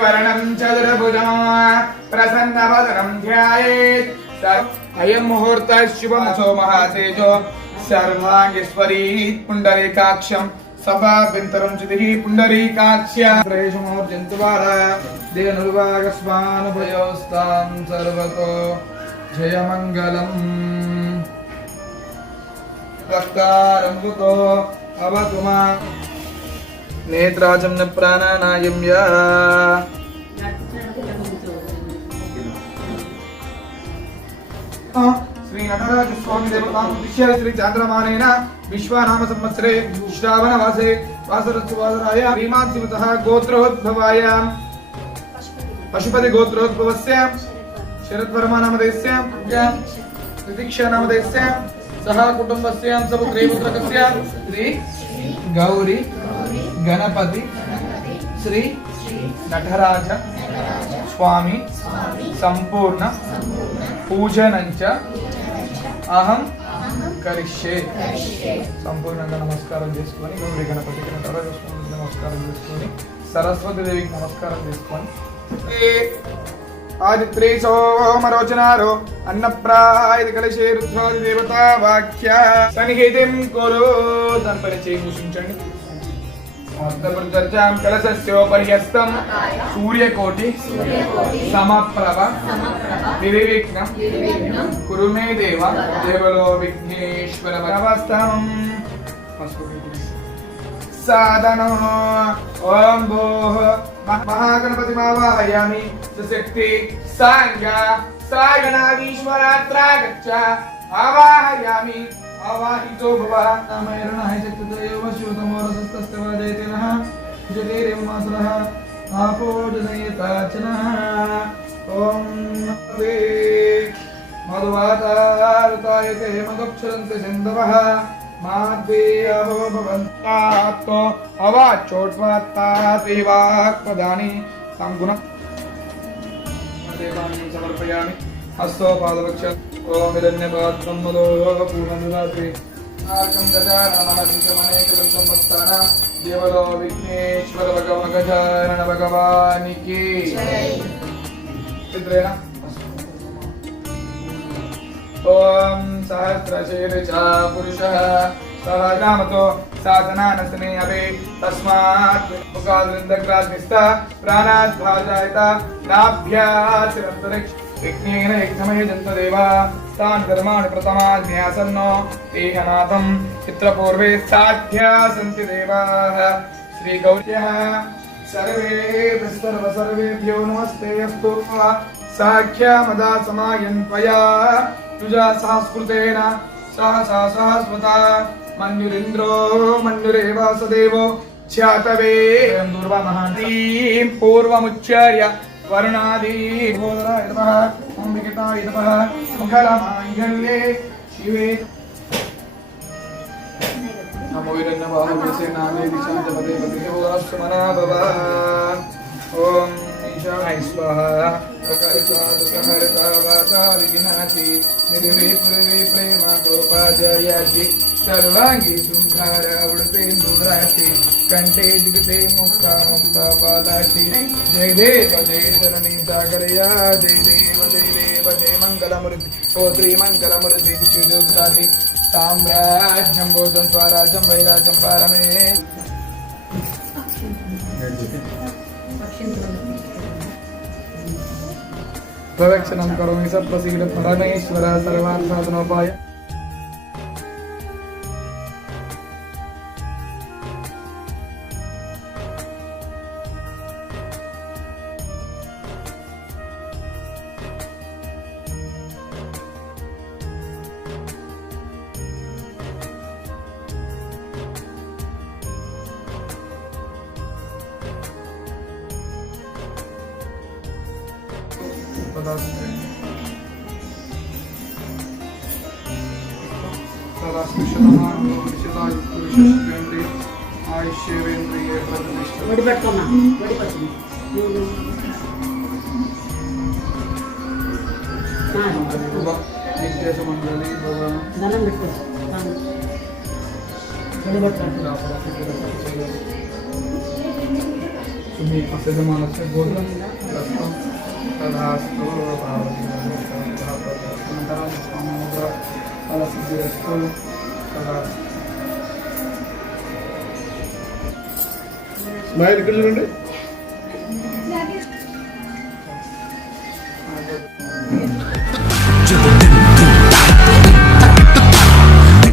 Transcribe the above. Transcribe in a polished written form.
वर्णं चतुर्भुजं प्रसन्नवदनं ध्यायेत् अयं मुहूर्तः शुभमसो महातेजो सर्वाङ्गीश्वरीत् पुण्डरीकाक्षं सभाभ्यन्तरं चितिः पुण्डरीकाक्ष्या श्रेषमोर्जन्तुवार देनुर्वागस्मानुभयोस्तां सर्वतो जयमङ्गलम् वक्तारम्भुतो अवतु मा नेत्राजं न प्राणानायं या श्री नटराज स्वामी देवतां उद्दिश्य श्री चांद्रमानेन विश्वनाम संवत्सरे श्रावण मासे वासरत्सुवासराय श्रीमान् शिवतः गोत्रोद्भवाय पशुपति गोत्रोद्भवस्य शरद्वर्मा नामधेयस्य प्रतीक्षा नामधेयस्य सह कुटुंबस्य सपुत्रैपुत्रकस्य श्री गौरी गणपति श्री नटराज स्वामी संपूर्ण पूजनंच अहं करिष्ये संपूर्णंగా నమస్కారం చేసుకొని గౌరీ గణపతికి నటరాజ స్వామికి నమస్కారం చేసుకొని సరస్వతి దేవికి నమస్కారం చేసుకొని ఆదిత్రే సోమరోచనారో అన్నప్రాయది కలశే రుద్రాది దేవతా వాక్య సన్నిహితం కురు దానిపైన చేయి కూర్చుంచండి चर्चां कलशस्योपरिहस्तं सूर्यकोटि समप्रभ निर्विघ्नं कुरु मे देव देवलो विघ्नेश्वर भगवस्तम् साधनो ओं भोः महागणपतिमावाहयामि सुशक्ति सांगा सागणाधीश्वरात्रागच्छ आवाहयामि आवाहितो भवः नामैरणाय चक्तदेव शिवतमोरसस्तस्तवदेतिनः जगेरिमासरः आपो जनयताचनः ॐ वे मधुवातारुतायते मदक्षरन्ति सिन्धवः माद्वे अहो भवन्तात्तो अवाचोट्वात्तात्विवाक्पदानि सङ्गुणम् देवानि समर्पयामि हस्तो पादवक्ष ओम हिरण्यपात्रं मदो पूर्णनिरात्रि आर्कं गजाननमनेकदन्तमस्तानां देवलो विघ्नेश्वर भगवान् गजानन भगवान् की चित्रेण ओम सहस्रशीर्षा पुरुषः सहगामतो साधनानसने अभि तस्मात् मुखाद्रिन्दग्राद्निस्ता प्राणात् भाजायत नाभ्यासिरन्तरिक्ष विघ्नेन एकसमये जन्तदेवा तान् कर्माणि प्रथमाज्ञासन्नो तेहनाथं चित्रपूर्वे साध्या सन्ति देवाः श्रीगौर्यः सर्वेभ्यो नमस्ते अस्तु साख्यामदा समायन् त्वया तुजा सहस्कृतेन सहसा सहस्वता मन्युरिन्द्रो मन्युरेव सदेवो ख्यातवे दुर्वामहातीं पूर्वमुच्चार्य वरुणादि भोदराय नमः अम्बिकाय नमः मंगलमाङ्गल्ये शिवे नमो विरण्यवाहवेसेनामे दिशान्तपदे पतिदेवोऽस्तमना भव ॐ ईशानाय स्वाहा प्रकरितादुःखहरता वाचा विघ्नाची निर्विप्लवे प्रेम गोपाचार्याची सर्वांगी शृंगार उडतेन्दुराची कंठे दिगते मुक्ता मुक्ता पालाशी जय देव जय जननी सागरया जय देव जय मंगलमूर्ति ओ श्री मंगलमूर्ति विष्णुदूताति साम्राज्यं भोजन स्वराज्यं वैराज्यं पारमे प्रदक्षिणं करोमि सप्रसीद परमेश्वर सर्वान् साधनोपाय నిశ్చితాయుష్యేంద్రియ ఆయుష్యేంద్రియ ప్రతిష్ఠ వడి పెట్టుకున్నా వడి పట్టుకున్నా నిత్యసమండలి భగవాన్ దండం పెట్టు వడి పట్టుకుంటున్నా तुम्ही असे जमानाचे बोलला रस्ता तदास्तु फलसिद्धिरस्तु तदास्तु స్మైల్ ఇక్కడ చూడండి.